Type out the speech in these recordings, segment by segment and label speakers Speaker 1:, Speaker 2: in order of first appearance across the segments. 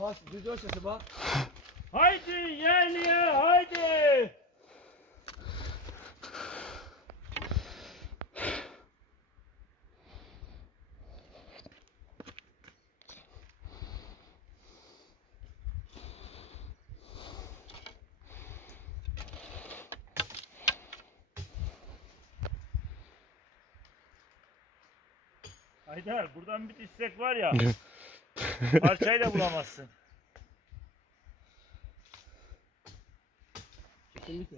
Speaker 1: Bak duyuyor sesi bak.
Speaker 2: Haydi yerliye haydi. Haydar buradan bir istek var ya. Parçayı da bulamazsın.
Speaker 1: Kesinlikle.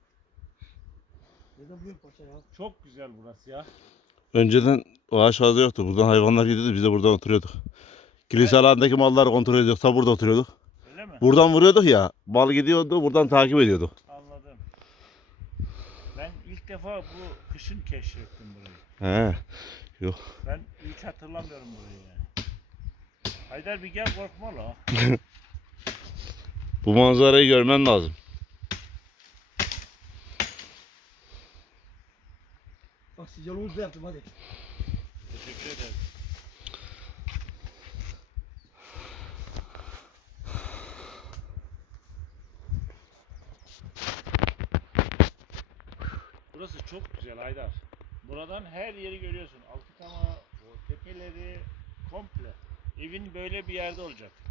Speaker 1: Neden bugün paşa ya?
Speaker 2: Çok güzel burası ya.
Speaker 3: Önceden o ağaç fazla yoktu. Buradan hayvanlar gidiyordu. Biz de buradan oturuyorduk. Kilise alanındaki malları kontrol ediyorduk. Ta burada oturuyorduk.
Speaker 2: Öyle mi?
Speaker 3: Buradan vuruyorduk ya. Mal gidiyordu. Buradan takip ediyorduk.
Speaker 2: Anladım. Ben ilk defa bu kışın keşfettim burayı.
Speaker 3: He.
Speaker 2: Ben hiç hatırlamıyorum burayı yani. Haydar bir gel korkma la.
Speaker 3: Bu manzarayı görmen lazım.
Speaker 1: Bak siz yolumuzu da yaptım hadi.
Speaker 2: Teşekkür ederim. Burası çok güzel Haydar. Buradan her yeri görüyorsun. Altıkama, o tepeleri komple. Evin böyle bir yerde olacak.